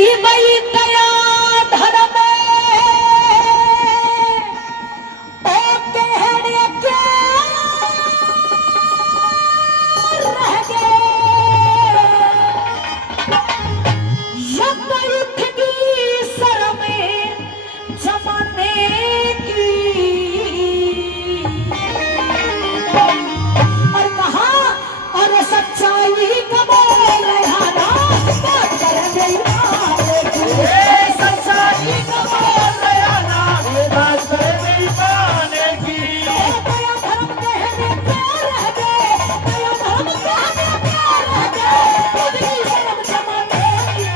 बई दया धर्म ओ कहने के रह गए उठगी सर में जमाने की और कहा और सच्चाई का बोल रहा ना बात कर गई सच्चाई का बोल रहा ना बात कर गई पाने की दया धर्म कहने क्या रह गए दया धर्म कहने क्या रह गए उठगी शर्म जमाने की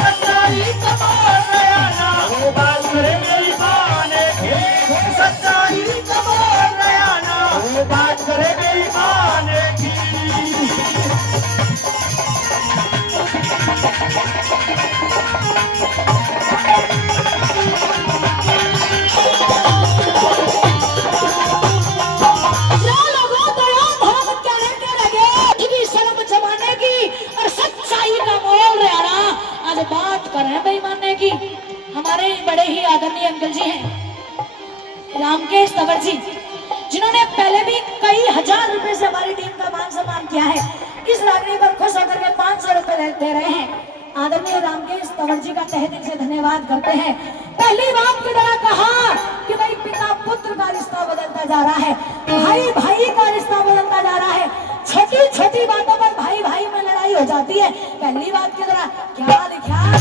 सच्चाई का बोल रहा ना बात कर गई पाने की सच्चाई का बोल रहा ना बात कर गई पाने की बात कर रहे हैं बेईमानने की। हमारे बड़े ही आदरणीय अंकल जी हैं रामकेश तंवर जी, जिन्होंने पहले भी कई हजार रुपए से हमारी टीम का मान सम्मान किया है। इस रागनी पर खुश होकर के 500 रुपए दे रहे हैं। आदरणीय रामकेश तंवर जी का तहे दिल से धन्यवाद करते हैं। पहली बात की तरह कहा कि भाई पिता पुत्र का रिश्ता बदलता जा रहा है, भाई भाई का रिश्ता बदलता जा रहा है। छोटी छोटी बातों पर भाई भाई में लड़ाई हो जाती है। पहली बात की तरह क्या लिखा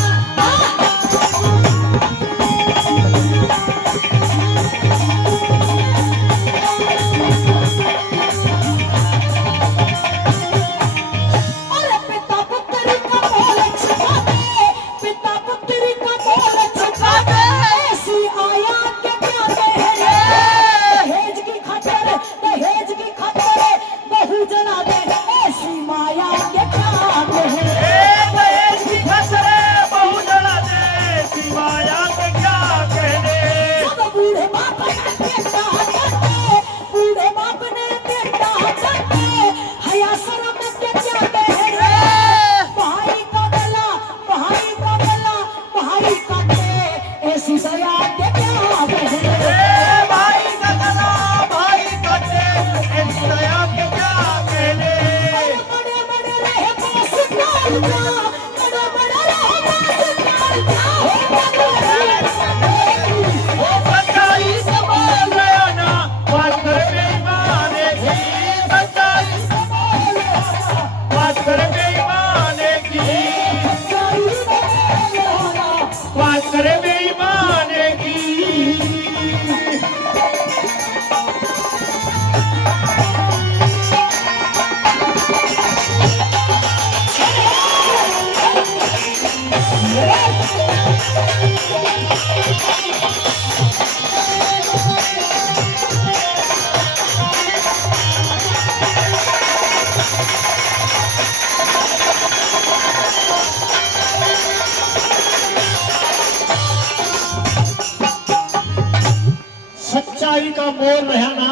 सच्चाई का मोल रहना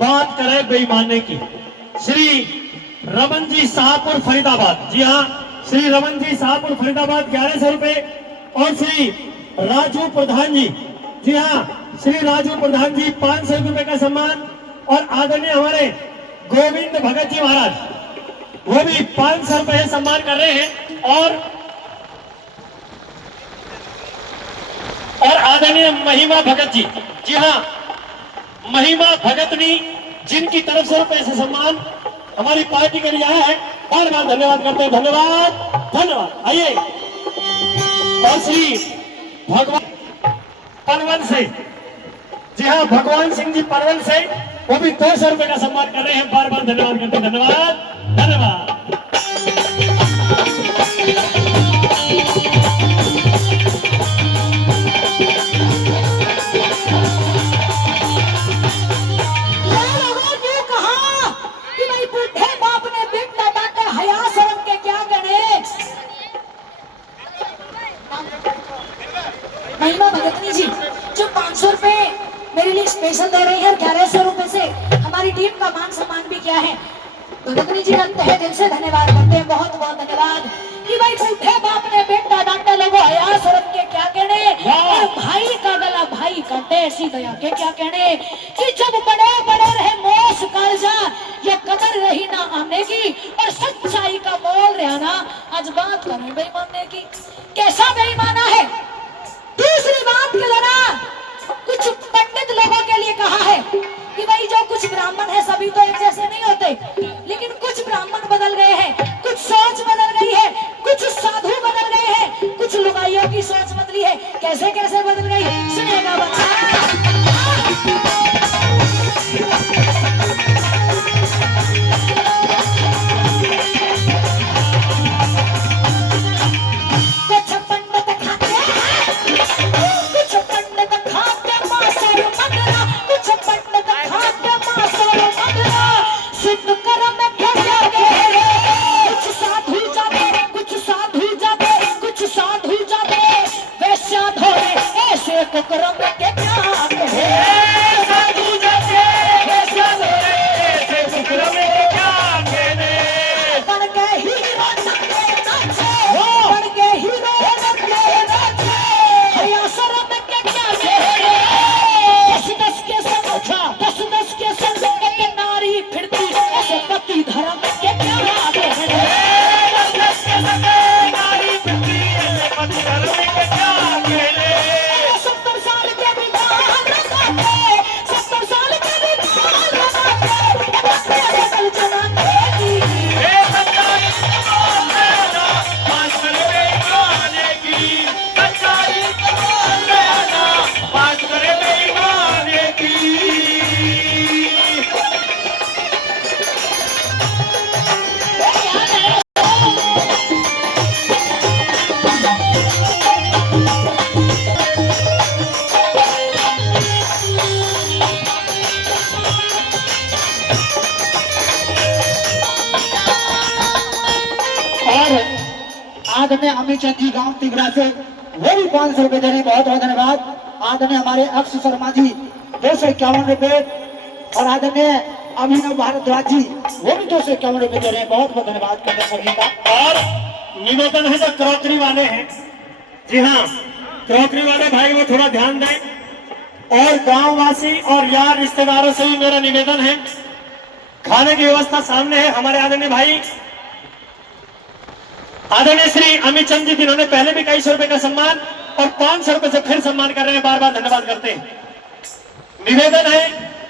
बात करे बेईमाने की। श्री रमन जी शाहपुर फरीदाबाद, जी हाँ श्री रमन जी शाहपुर फरीदाबाद 1100 रुपए। और श्री राजू प्रधान जी हाँ श्री राजू प्रधान जी 500 रुपए का सम्मान। और आदरणीय हमारे गोविंद भगत जी महाराज वो भी 500 रुपए सम्मान कर रहे हैं। और आदरणीय महिमा भगत जी हाँ महिमा भगतनी, जिनकी तरफ से रुपए से सम्मान हमारी पार्टी के लिए आया है, बार बार धन्यवाद करते हैं। धन्यवाद धन्यवाद। आइए और श्री भगवान परवन से, जी हाँ भगवान सिंह जी परवन से वो भी 200 रुपए का सम्मान कर रहे हैं। बार बार धन्यवाद करते हैं। धन्यवाद धन्यवाद। महिमा भगतनी जी जो 500 रुपए मेरे लिए स्पेशल दे रही है, 1100 रुपए से हमारी टीम का मान सम्मान भी किया है। भगतनी जी का तहे दिल से धन्यवाद करते हैं, बहुत बहुत धन्यवाद कि भाई बूढ़े बाप ने बेटा दादा लोगो आया शरम के क्या कहने, वाह। और भाई का गला भाई काटे ऐसी दया के क्या कहने, कि जब बड़े बड़े रहे मोस कालजा, ये कदर रही ना आने की, और सच्चाई का मोल रहा ना। आज बात करें बेईमाने की, कैसा बेईमाना है। दूसरी बात के जरा कुछ पंडित लोगों के लिए कहा है कि भाई जो कुछ ब्राह्मण है सभी तो एक जैसे नहीं होते, लेकिन कुछ ब्राह्मण बदल गए हैं, कुछ सोच बदल गई है, कुछ साधु बदल गए हैं, कुछ लुगाइयों की सोच बदली है। कैसे कैसे बदल गई सुनिएगा बता। कुछ पंडित खाते कुछ पंडित खाते मांसर मदरा, कुछ पंडित खाते मांसर मदरा, सिद्ध कर्म क्या गए, कुछ साधु जाते, कुछ साधु जाते, कुछ साधु जाते, वैश्या धोरे ऐसे को कर्म के क्या गए, साधु जाते वैश्या धोरे ऐसे को कर्म के क्या गए, बन गए हीरो नंगे नाचे, बन गए हीरो नंगे नाचे, भैया शर्म के क्या गए, 10-10 के संग 10-10 के संग एक नारी फिरती, ऐसे पति धर्म के क्या गए, 10-10 के संग नारी फिरती, ऐसे पति धर्म के क्या गए, 70 साल के भी बाल लगाते, 70 साल के भी बाल लगाते, बदल जनाते जी, आदरणीय अमित चंद जी गांव तिगरा से वो भी 500 रुपए दे रहे हैं, बहुत बहुत धन्यवाद। आदरणीय हमारे अक्ष शर्मा जी 251 रुपए, और आदरणीय अभिनव भारद्वाज जी वो भी 251 रुपए दे रहे हैं, बहुत बहुत धन्यवाद करते सभी का। और निवेदन है जो क्रॉकरी वाले हैं, जी हाँ क्रॉकरी वाले भाई वो थोड़ा ध्यान दें, और गांववासी और यार रिश्तेदारों से भी मेरा निवेदन है, खाने की व्यवस्था सामने है। हमारे आदरणीय भाई आदरणीय श्री अमित चंद जी जिन्होंने पहले भी कई सौ रुपए का सम्मान और 500 रुपए से फिर सम्मान कर रहे हैं, बार बार धन्यवाद करते हैं। निवेदन है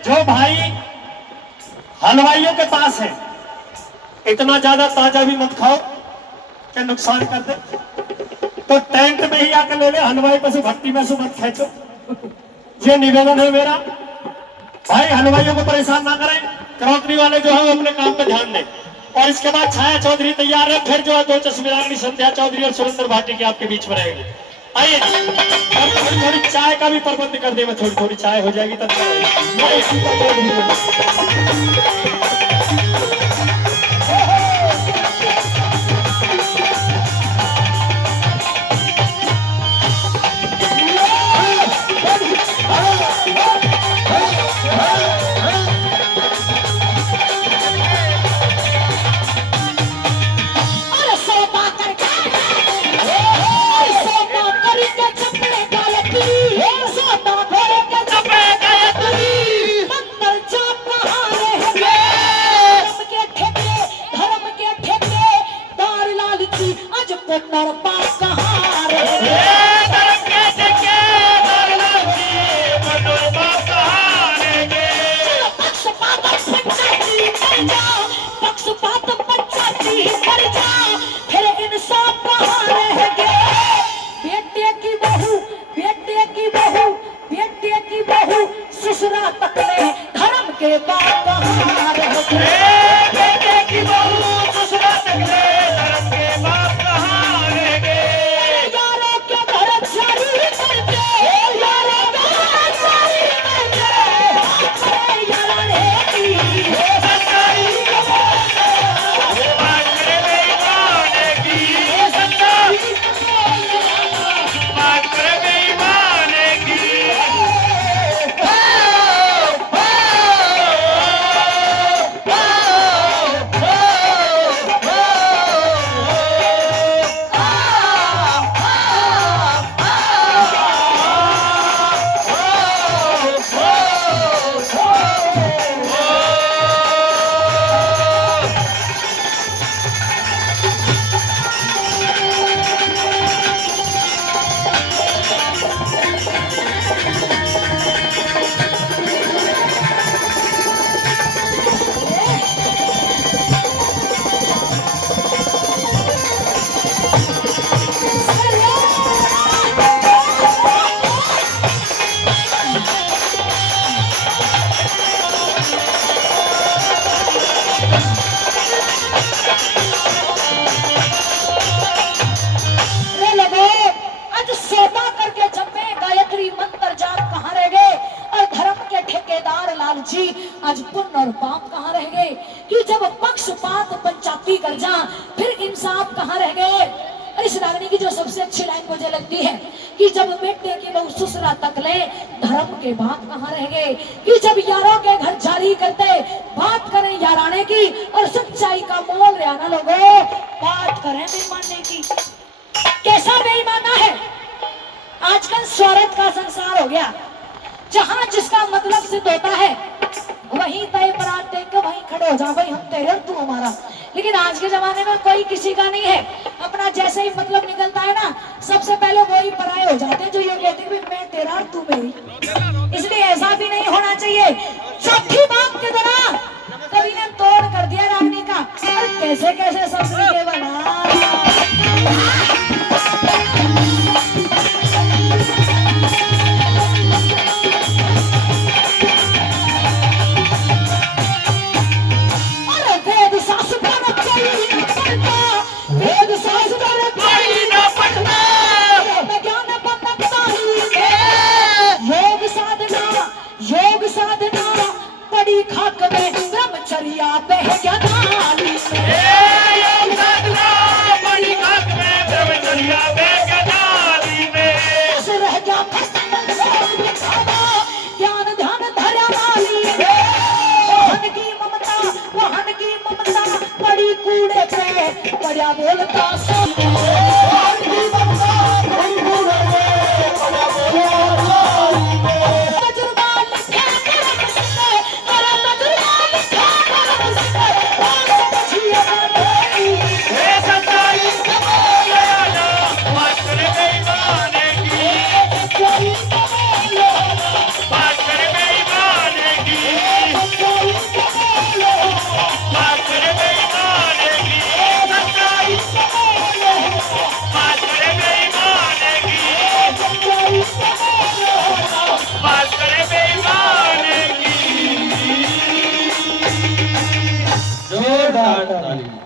जो भाई हलवाइयों के पास है, इतना ज्यादा ताजा भी मत खाओ कि नुकसान कर दे, तो टेंट में ही आकर ले ले, हलवाई पशु भट्टी में से मत खेचो। ये निवेदन है मेरा, भाई हलवाइयों को परेशान ना करें, क्रॉकरी वाले जो है वो अपने काम पे ध्यान दें। और इसके बाद छाया चौधरी तैयार है, फिर जो है 2 चश्मेरागनी संध्या चौधरी और सुरेंद्र भाटी की आपके बीच में रहेगी। आइए और थोड़ी थोड़ी चाय का भी प्रबंध कर दे, मैं थोड़ी थोड़ी चाय हो जाएगी तब ससुरा तक में धर्म के बाप कहाँ रह गए, बेटे की बहू ससुरा तक में धर्म के बाप कहाँ रह गए, यारों के घर इस रागनी की जो सबसे अच्छी लाइन मुझे लगती है कि जब मिट्टे की बहु ससुरा तकले धर्म के बात कहाँ रह गए, कि जब यारों के घर जारी करते बात करें याराने की और सच्चाई का मोल रहना लोगों बात करें बेईमाने की। कैसा बेईमाना है आजकल स्वार्थ का संसार हो गया, जहां जिसका मतलब सिद्ध होता है वहीं तय परात टेक के वहीं खड़े हो जा, भाई हम तेरे और तू हमारा। लेकिन आज के जमाने में कोई किसी का नहीं है, अपना जैसे ही मतलब निकलता है ना सबसे पहले वही पराये हो जाते हैं जो ये कहते हैं मैं तेरा और तू मेरी। इसलिए ऐसा भी नहीं होना चाहिए। चौथी बात के दौरान कवि ने तोड़ कर दिया रागनी का, और कैसे कैसे शब्द लिखे बना। योग साधना पड़ी खाक में ब्रह्मचर्या बह गया नाली में। योग साधना पड़ी खाक में ब्रह्मचर्या बह गया नाली में। रह गया ज्ञान ध्यान धरा नाली में। वहन की ममता पड़ी कूड़े पे बड़ा बोलता जोरदार ताली।